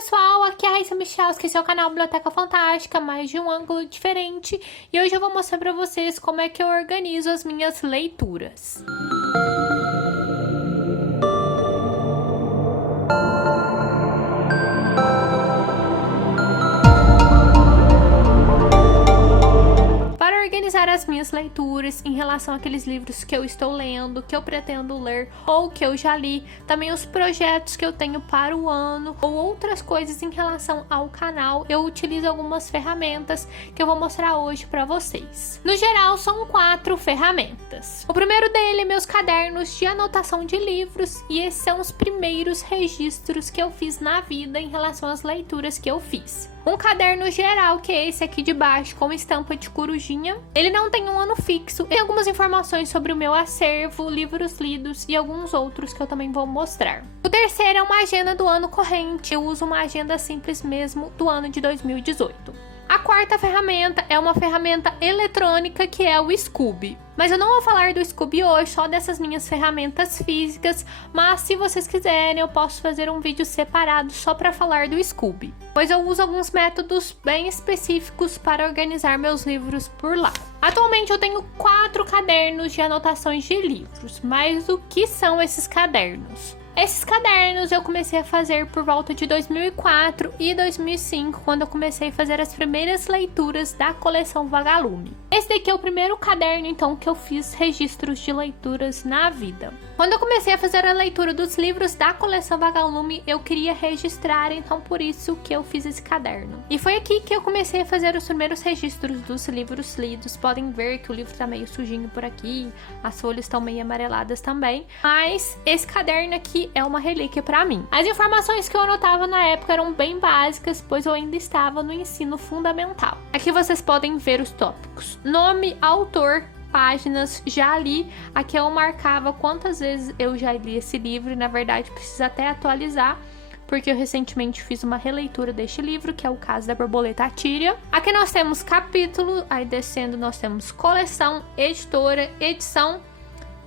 pessoal, aqui é a Raíssa Michalski, esse é o canal Biblioteca Fantástica, mais de um ângulo diferente. E hoje eu vou mostrar pra vocês como é que eu organizo as minhas leituras. Para organizar as minhas leituras em relação àqueles livros que eu estou lendo, que eu pretendo ler ou que eu já li, também os projetos que eu tenho para o ano ou outras coisas em relação ao canal, eu utilizo algumas ferramentas que eu vou mostrar hoje para vocês. No geral, são 4 ferramentas. O primeiro dele é meus cadernos de anotação de livros, e esses são os primeiros registros que eu fiz na vida em relação às leituras que eu fiz. Um caderno geral, que é esse aqui de baixo, com estampa de corujinha. Ele não tem um ano fixo, tem algumas informações sobre o meu acervo, livros lidos e alguns outros que eu também vou mostrar. O terceiro é uma agenda do ano corrente. Eu uso uma agenda simples mesmo do ano de 2018. A quarta ferramenta é uma ferramenta eletrônica, que é o Scooby. Mas eu não vou falar do Scooby hoje, só dessas minhas ferramentas físicas, mas se vocês quiserem eu posso fazer um vídeo separado só para falar do Scooby, pois eu uso alguns métodos bem específicos para organizar meus livros por lá. Atualmente eu tenho 4 cadernos de anotações de livros, mas o que são esses cadernos? Esses cadernos eu comecei a fazer por volta de 2004 e 2005, quando eu comecei a fazer as primeiras leituras da coleção Vagalume. Esse daqui é o primeiro caderno, então, que eu fiz registros de leituras na vida. Quando eu comecei a fazer a leitura dos livros da coleção Vagalume, eu queria registrar, então por isso que eu fiz esse caderno. E foi aqui que eu comecei a fazer os primeiros registros dos livros lidos. Podem ver que o livro tá meio sujinho por aqui, as folhas estão meio amareladas também, mas esse caderno aqui é uma relíquia pra mim. As informações que eu anotava na época eram bem básicas, pois eu ainda estava no ensino fundamental. Aqui vocês podem ver os tópicos: nome, autor, páginas, já li. Aqui eu marcava quantas vezes eu já li esse livro, e na verdade precisa até atualizar, porque eu recentemente fiz uma releitura deste livro, que é o caso da Borboleta Atíria. Aqui nós temos capítulo, aí descendo nós temos coleção, editora, edição,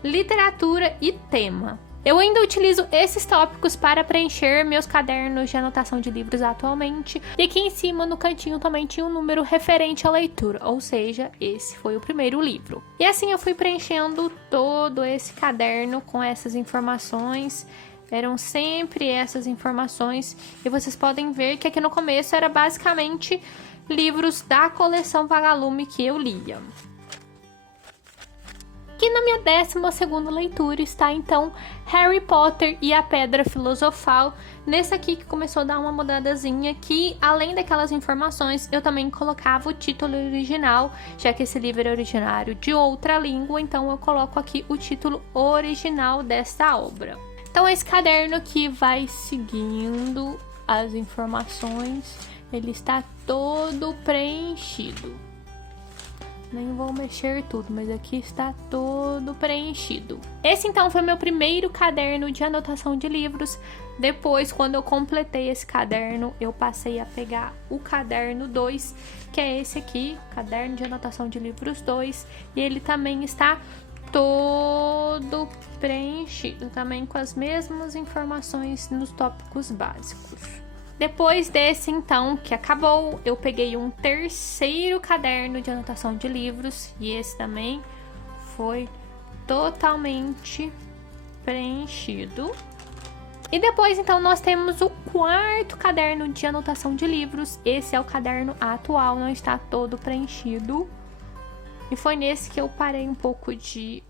literatura e tema. Eu ainda utilizo esses tópicos para preencher meus cadernos de anotação de livros atualmente. E aqui em cima, no cantinho, também tinha um número referente à leitura, ou seja, esse foi o primeiro livro. E assim eu fui preenchendo todo esse caderno com essas informações. Eram sempre essas informações. E vocês podem ver que aqui no começo era basicamente livros da coleção Vagalume que eu lia. Aqui na minha 12ª leitura está então Harry Potter e a Pedra Filosofal. Nesse aqui que começou a dar uma mudadazinha, que além daquelas informações eu também colocava o título original, já que esse livro é originário de outra língua, então eu coloco aqui o título original desta obra. Então esse caderno aqui vai seguindo as informações, ele está todo preenchido. Nem vou mexer tudo, mas aqui está todo preenchido. Esse então foi meu primeiro caderno de anotação de livros. Depois, quando eu completei esse caderno, eu passei a pegar o caderno 2, que é esse aqui, caderno de anotação de livros 2. E ele também está todo preenchido, também com as mesmas informações nos tópicos básicos. Depois desse, então, que acabou, eu peguei um terceiro caderno de anotação de livros, e esse também foi totalmente preenchido. E depois, então, nós temos o quarto caderno de anotação de livros. Esse é o caderno atual, não está todo preenchido. E foi nesse que eu parei um pouco de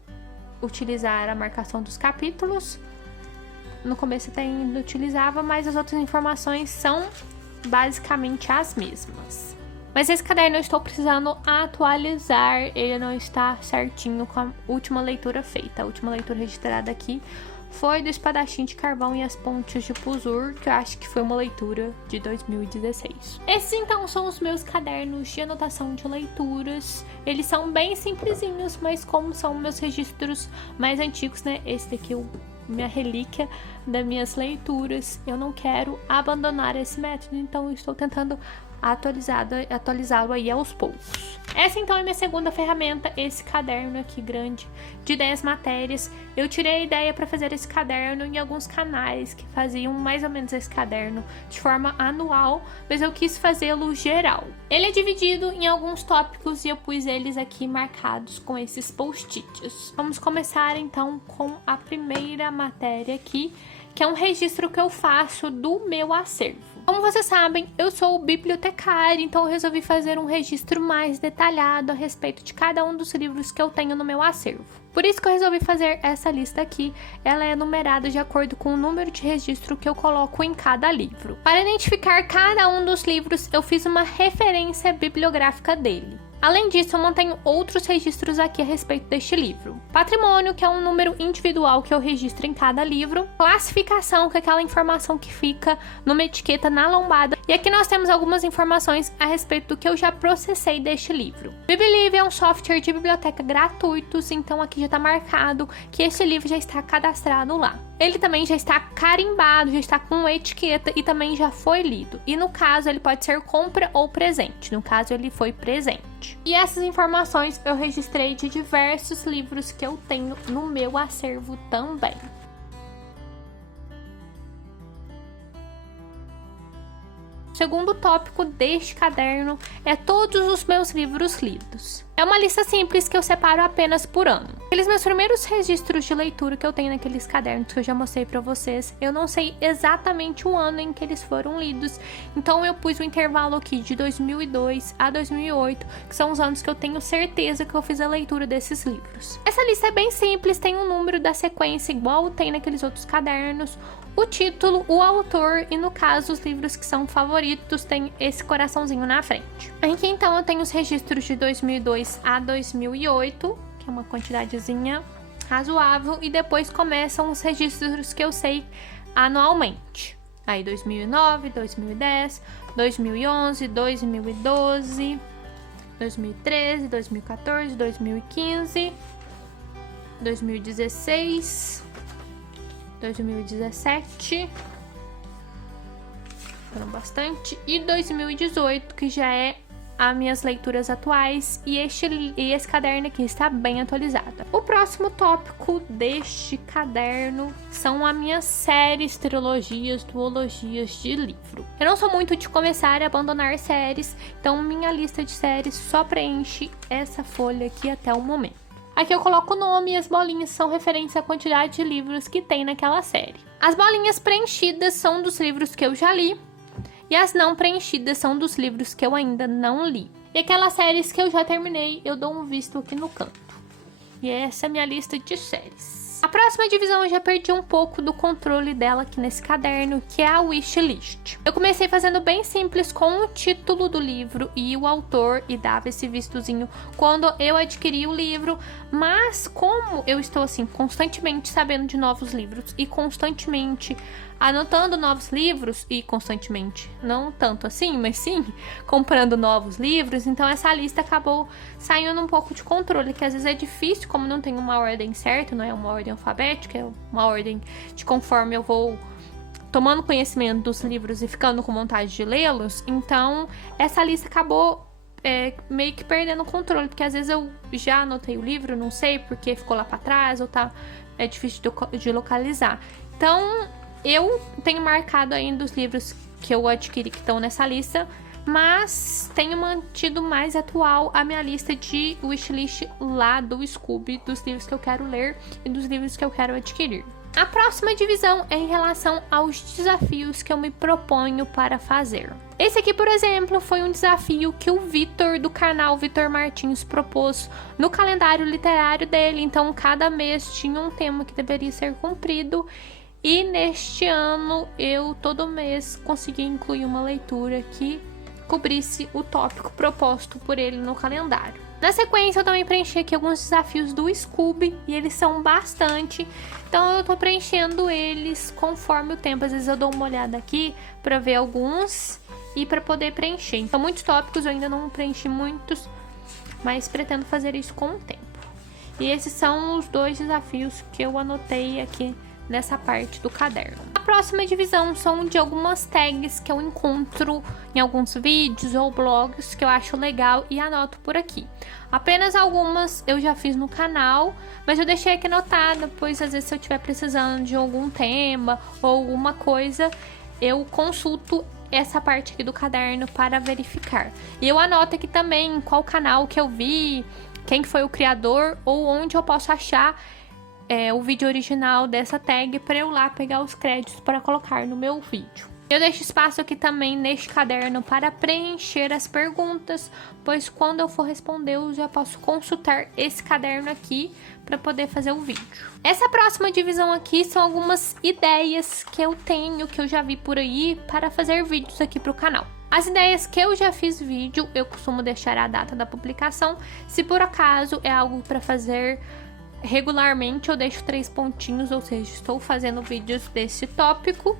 utilizar a marcação dos capítulos. No começo até ainda utilizava, mas as outras informações são basicamente as mesmas. Mas esse caderno eu estou precisando atualizar, ele não está certinho com a última leitura feita. A última leitura registrada aqui foi do Espadachim de Carvão e as Pontes de Puzur, que eu acho que foi uma leitura de 2016. Esses então são os meus cadernos de anotação de leituras. Eles são bem simplesinhos, mas como são meus registros mais antigos, né? Esse daqui eu minha relíquia das minhas leituras, eu não quero abandonar esse método, então eu estou tentando atualizá-lo aí aos poucos. Essa então é minha segunda ferramenta, esse caderno aqui grande de 10 matérias. Eu tirei a ideia para fazer esse caderno em alguns canais que faziam mais ou menos esse caderno de forma anual, mas eu quis fazê-lo geral. Ele é dividido em alguns tópicos e eu pus eles aqui marcados com esses post-its. Vamos começar então com a primeira matéria aqui, que é um registro que eu faço do meu acervo. Como vocês sabem, eu sou bibliotecária, então eu resolvi fazer um registro mais detalhado a respeito de cada um dos livros que eu tenho no meu acervo. Por isso que eu resolvi fazer essa lista aqui. Ela é numerada de acordo com o número de registro que eu coloco em cada livro. Para identificar cada um dos livros, eu fiz uma referência bibliográfica dele. Além disso, eu mantenho outros registros aqui a respeito deste livro. Patrimônio, que é um número individual que eu registro em cada livro. Classificação, que é aquela informação que fica numa etiqueta na lombada. E aqui nós temos algumas informações a respeito do que eu já processei deste livro. Bibliv é um software de biblioteca gratuitos, então aqui já está marcado que esse livro já está cadastrado lá. Ele também já está carimbado, já está com etiqueta e também já foi lido. E no caso, ele pode ser compra ou presente. No caso, ele foi presente. E essas informações eu registrei de diversos livros que eu tenho no meu acervo também. O segundo tópico deste caderno é todos os meus livros lidos. É uma lista simples que eu separo apenas por ano. Aqueles meus primeiros registros de leitura que eu tenho naqueles cadernos que eu já mostrei pra vocês, eu não sei exatamente o ano em que eles foram lidos, então eu pus o intervalo aqui de 2002 a 2008, que são os anos que eu tenho certeza que eu fiz a leitura desses livros. Essa lista é bem simples, tem um número da sequência igual tem naqueles outros cadernos, o título, o autor e, no caso, os livros que são favoritos tem esse coraçãozinho na frente. Aqui então eu tenho os registros de 2002 a 2008, que é uma quantidadezinha razoável, e depois começam os registros que eu sei anualmente. Aí 2009, 2010, 2011, 2012, 2013, 2014, 2015, 2016, 2017, foram bastante, e 2018, que já é as minhas leituras atuais, e esse caderno aqui está bem atualizado. O próximo tópico deste caderno são as minhas séries, trilogias, duologias de livro. Eu não sou muito de começar e abandonar séries, então minha lista de séries só preenche essa folha aqui até o momento. Aqui eu coloco o nome e as bolinhas são referentes à quantidade de livros que tem naquela série. As bolinhas preenchidas são dos livros que eu já li e as não preenchidas são dos livros que eu ainda não li. E aquelas séries que eu já terminei, eu dou um visto aqui no canto. E essa é a minha lista de séries. A próxima divisão eu já perdi um pouco do controle dela aqui nesse caderno, que é a wishlist. Eu comecei fazendo bem simples com o título do livro e o autor e dava esse vistozinho quando eu adquiri o livro, mas como eu estou assim constantemente sabendo de novos livros e constantemente anotando novos livros e constantemente, não tanto assim, mas sim comprando novos livros, então essa lista acabou saindo um pouco de controle, que às vezes é difícil, como não tem uma ordem certa, não é uma ordem alfabética, é uma ordem de conforme eu vou tomando conhecimento dos livros e ficando com vontade de lê-los, então essa lista acabou meio que perdendo o controle, porque às vezes eu já anotei o livro, não sei porque ficou lá pra trás, ou é difícil de localizar. Então eu tenho marcado ainda os livros que eu adquiri que estão nessa lista, mas tenho mantido mais atual a minha lista de wishlist lá do Scooby, dos livros que eu quero ler e dos livros que eu quero adquirir. A próxima divisão é em relação aos desafios que eu me proponho para fazer. Esse aqui, por exemplo, foi um desafio que o Vitor, do canal Vitor Martins, propôs no calendário literário dele. Então, cada mês tinha um tema que deveria ser cumprido. E neste ano, eu todo mês consegui incluir uma leitura que cobrisse o tópico proposto por ele no calendário. Na sequência, eu também preenchi aqui alguns desafios do Scooby, e eles são bastante, então eu tô preenchendo eles conforme o tempo. Às vezes eu dou uma olhada aqui para ver alguns e para poder preencher. Então, muitos tópicos eu ainda não preenchi muitos, mas pretendo fazer isso com o tempo. E esses são os 2 desafios que eu anotei aqui nessa parte do caderno. A próxima divisão são de algumas tags que eu encontro em alguns vídeos ou blogs que eu acho legal e anoto por aqui. Apenas algumas eu já fiz no canal, mas eu deixei aqui anotada, pois às vezes se eu estiver precisando de algum tema ou alguma coisa, eu consulto essa parte aqui do caderno para verificar. E eu anoto aqui também qual canal que eu vi, quem foi o criador ou onde eu posso achar o vídeo original dessa tag para eu lá pegar os créditos para colocar no meu vídeo. Eu deixo espaço aqui também neste caderno para preencher as perguntas, pois quando eu for responder eu já posso consultar esse caderno aqui para poder fazer o vídeo. Essa próxima divisão aqui são algumas ideias que eu tenho, que eu já vi por aí, para fazer vídeos aqui para o canal. As ideias que eu já fiz vídeo, eu costumo deixar a data da publicação. Se por acaso é algo para fazer regularmente, eu deixo 3 pontinhos, ou seja, estou fazendo vídeos desse tópico.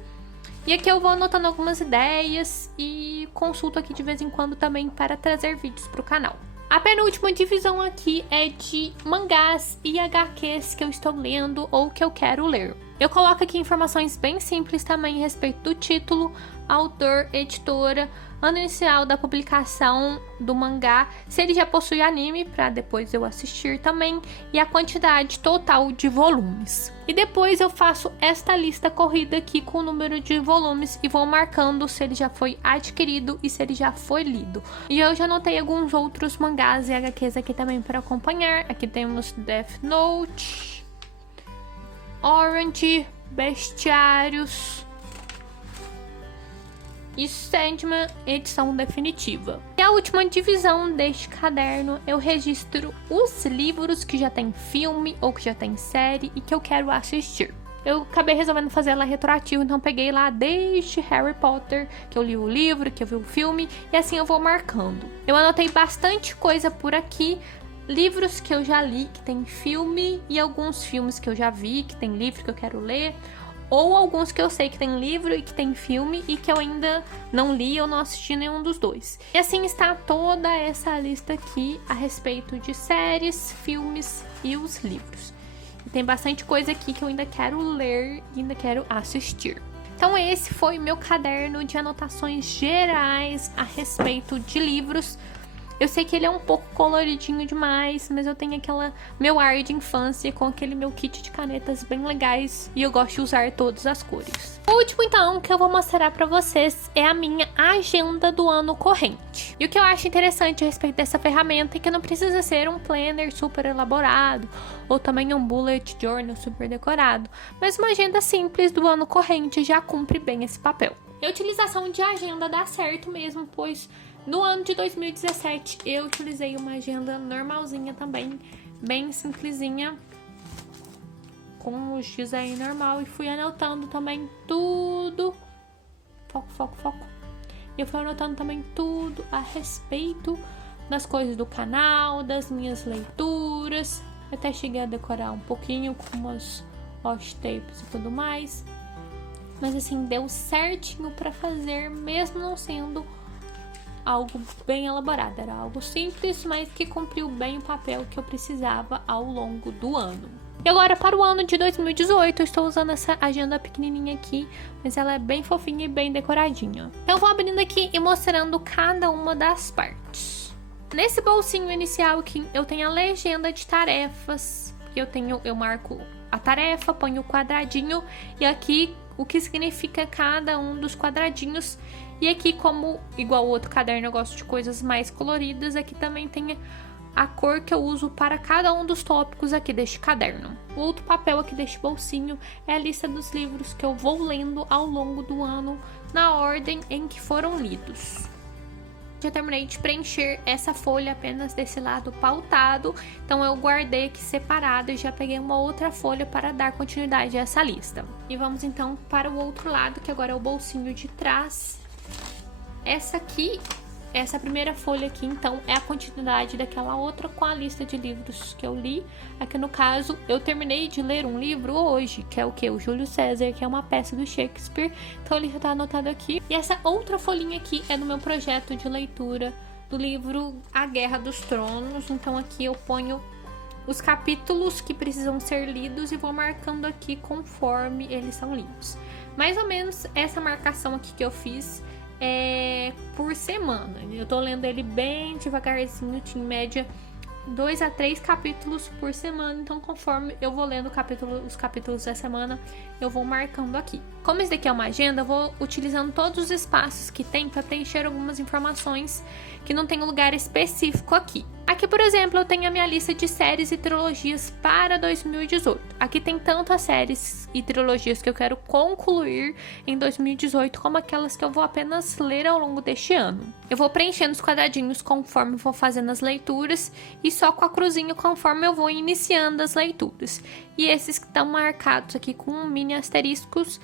E aqui eu vou anotando algumas ideias e consulto aqui de vez em quando também para trazer vídeos para o canal. A penúltima divisão aqui é de mangás e HQs que eu estou lendo ou que eu quero ler. Eu coloco aqui informações bem simples também a respeito do título, autor, editora, ano inicial da publicação do mangá, se ele já possui anime, para depois eu assistir também, e a quantidade total de volumes. E depois eu faço esta lista corrida aqui com o número de volumes e vou marcando se ele já foi adquirido e se ele já foi lido. E eu já anotei alguns outros mangás e HQs aqui também para acompanhar. Aqui temos Death Note, Orange, Bestiários e Sandman, edição definitiva. E a última divisão deste caderno, eu registro os livros que já tem filme ou que já tem série e que eu quero assistir. Eu acabei resolvendo fazer ela retroativa, então peguei lá desde Harry Potter, que eu li o livro, que eu vi o filme, e assim eu vou marcando. Eu anotei bastante coisa por aqui, livros que eu já li, que tem filme, e alguns filmes que eu já vi, que tem livro que eu quero ler, ou alguns que eu sei que tem livro e que tem filme e que eu ainda não li ou não assisti nenhum dos dois. E assim está toda essa lista aqui a respeito de séries, filmes e os livros. E tem bastante coisa aqui que eu ainda quero ler e ainda quero assistir. Então esse foi meu caderno de anotações gerais a respeito de livros. Eu sei que ele é um pouco coloridinho demais, mas eu tenho meu ar de infância com aquele meu kit de canetas bem legais e eu gosto de usar todas as cores. O último então que eu vou mostrar pra vocês é a minha agenda do ano corrente. E o que eu acho interessante a respeito dessa ferramenta é que não precisa ser um planner super elaborado ou também um bullet journal super decorado, mas uma agenda simples do ano corrente já cumpre bem esse papel. E a utilização de agenda dá certo mesmo, pois no ano de 2017 eu utilizei uma agenda normalzinha também, bem simplesinha, com os design normal e fui anotando também tudo. Foco. Eu fui anotando também tudo a respeito das coisas do canal, das minhas leituras. Eu até cheguei a decorar um pouquinho com umas washi tapes e tudo mais. Mas assim, deu certinho pra fazer, mesmo não sendo algo bem elaborado. Era algo simples, mas que cumpriu bem o papel que eu precisava ao longo do ano. E agora para o ano de 2018 eu estou usando essa agenda pequenininha aqui, mas ela é bem fofinha e bem decoradinha. Então eu vou abrindo aqui e mostrando cada uma das partes. Nesse bolsinho inicial aqui eu tenho a legenda de tarefas. Eu marco a tarefa, ponho o quadradinho e aqui o que significa cada um dos quadradinhos. E aqui, como igual o outro caderno eu gosto de coisas mais coloridas, aqui também tem a cor que eu uso para cada um dos tópicos aqui deste caderno. O outro papel aqui deste bolsinho é a lista dos livros que eu vou lendo ao longo do ano, na ordem em que foram lidos. Já terminei de preencher essa folha apenas desse lado pautado, então eu guardei aqui separado e já peguei uma outra folha para dar continuidade a essa lista. E vamos então para o outro lado, que agora é o bolsinho de trás. Essa primeira folha aqui, então, é a continuidade daquela outra com a lista de livros que eu li. Aqui no caso, eu terminei de ler um livro hoje, que é o que? O Júlio César, que é uma peça do Shakespeare. Então ele já tá anotado aqui. E essa outra folhinha aqui é do meu projeto de leitura do livro A Guerra dos Tronos. Então aqui eu ponho os capítulos que precisam ser lidos e vou marcando aqui conforme eles são lidos. Mais ou menos essa marcação aqui que eu fiz é por semana. Eu tô lendo ele bem devagarzinho, em média 2 a 3 capítulos por semana, então conforme eu vou lendo os capítulos da semana, eu vou marcando aqui. Como esse daqui é uma agenda, eu vou utilizando todos os espaços que tem para preencher algumas informações que não tem um lugar específico aqui. Aqui, por exemplo, eu tenho a minha lista de séries e trilogias para 2018. Aqui tem tanto as séries e trilogias que eu quero concluir em 2018, como aquelas que eu vou apenas ler ao longo deste ano. Eu vou preenchendo os quadradinhos conforme vou fazendo as leituras e só com a cruzinha conforme eu vou iniciando as leituras. E esses que estão marcados aqui com mini asteriscos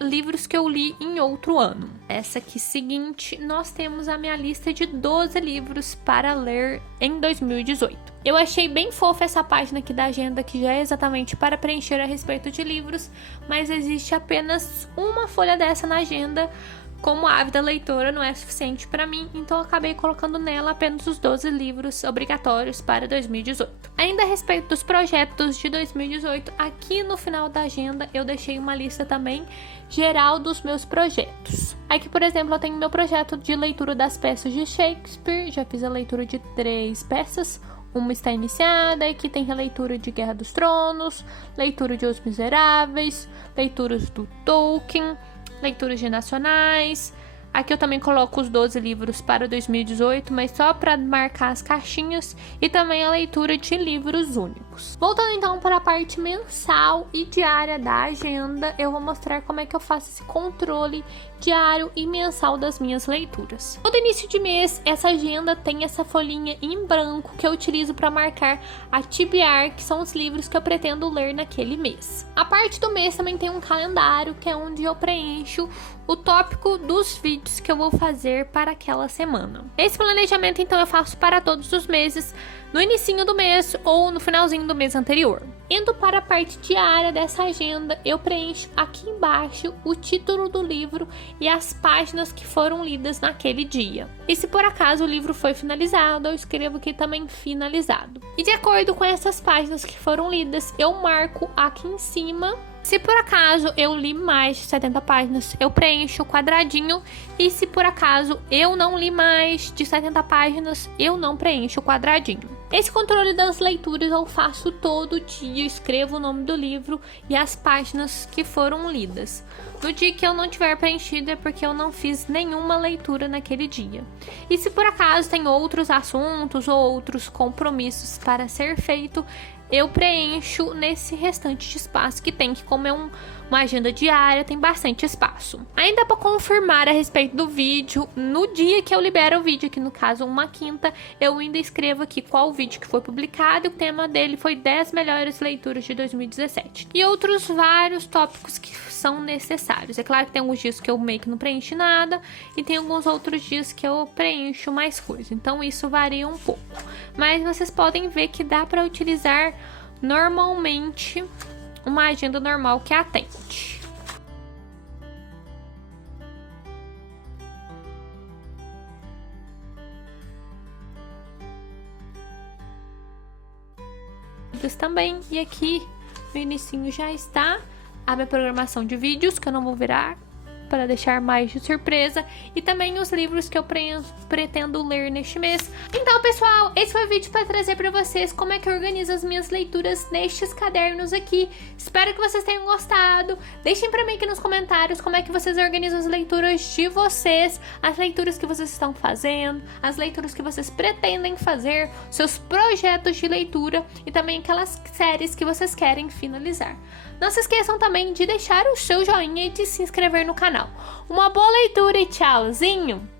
livros que eu li em outro ano. Essa aqui seguinte, nós temos a minha lista de 12 livros para ler em 2018. Eu achei bem fofa essa página aqui da agenda, que já é exatamente para preencher a respeito de livros, mas existe apenas uma folha dessa na agenda. Como ávida leitora não é suficiente para mim, então eu acabei colocando nela apenas os 12 livros obrigatórios para 2018. Ainda a respeito dos projetos de 2018, aqui no final da agenda eu deixei uma lista também geral dos meus projetos. Aqui, por exemplo, eu tenho meu projeto de leitura das peças de Shakespeare, já fiz a leitura de 3 peças. Uma está iniciada, aqui tem releitura de Guerra dos Tronos, leitura de Os Miseráveis, leituras do Tolkien, leituras de nacionais. Aqui eu também coloco os 12 livros para 2018, mas só para marcar as caixinhas, e também a leitura de livros únicos. Voltando então para a parte mensal e diária da agenda, eu vou mostrar como é que eu faço esse controle diário e mensal das minhas leituras. Todo início de mês, essa agenda tem essa folhinha em branco que eu utilizo para marcar a TBR, que são os livros que eu pretendo ler naquele mês. A parte do mês também tem um calendário, que é onde eu preencho o tópico dos vídeos que eu vou fazer para aquela semana. Esse planejamento, então, eu faço para todos os meses, no inicinho do mês ou no finalzinho do mês anterior. Indo para a parte diária dessa agenda, eu preencho aqui embaixo o título do livro e as páginas que foram lidas naquele dia. E se por acaso o livro foi finalizado, eu escrevo aqui também finalizado. E de acordo com essas páginas que foram lidas, eu marco aqui em cima. Se por acaso eu li mais de 70 páginas, eu preencho o quadradinho. E se por acaso eu não li mais de 70 páginas, eu não preencho o quadradinho. Esse controle das leituras eu faço todo dia, escrevo o nome do livro e as páginas que foram lidas. No dia que eu não tiver preenchido é porque eu não fiz nenhuma leitura naquele dia. E se por acaso tem outros assuntos ou outros compromissos para ser feito, eu preencho nesse restante de espaço que tem, que como é uma agenda diária, tem bastante espaço. Ainda para confirmar a respeito do vídeo, no dia que eu libero o vídeo, que no caso uma quinta, eu ainda escrevo aqui qual o vídeo que foi publicado, e o tema dele foi 10 melhores leituras de 2017. E outros vários tópicos que são necessários. É claro que tem alguns dias que eu meio que não preencho nada, e tem alguns outros dias que eu preencho mais coisa. Então isso varia um pouco. Mas vocês podem ver que dá para utilizar normalmente uma agenda normal que atende. Também, e aqui no inicinho já está a minha programação de vídeos, que eu não vou virar para deixar mais de surpresa, e também os livros que eu pretendo ler neste mês. Então, pessoal, esse foi o vídeo para trazer para vocês como é que eu organizo as minhas leituras nestes cadernos aqui. Espero que vocês tenham gostado. Deixem para mim aqui nos comentários como é que vocês organizam as leituras de vocês, as leituras que vocês estão fazendo, as leituras que vocês pretendem fazer, seus projetos de leitura e também aquelas séries que vocês querem finalizar. Não se esqueçam também de deixar o seu joinha e de se inscrever no canal. Uma boa leitura e tchauzinho!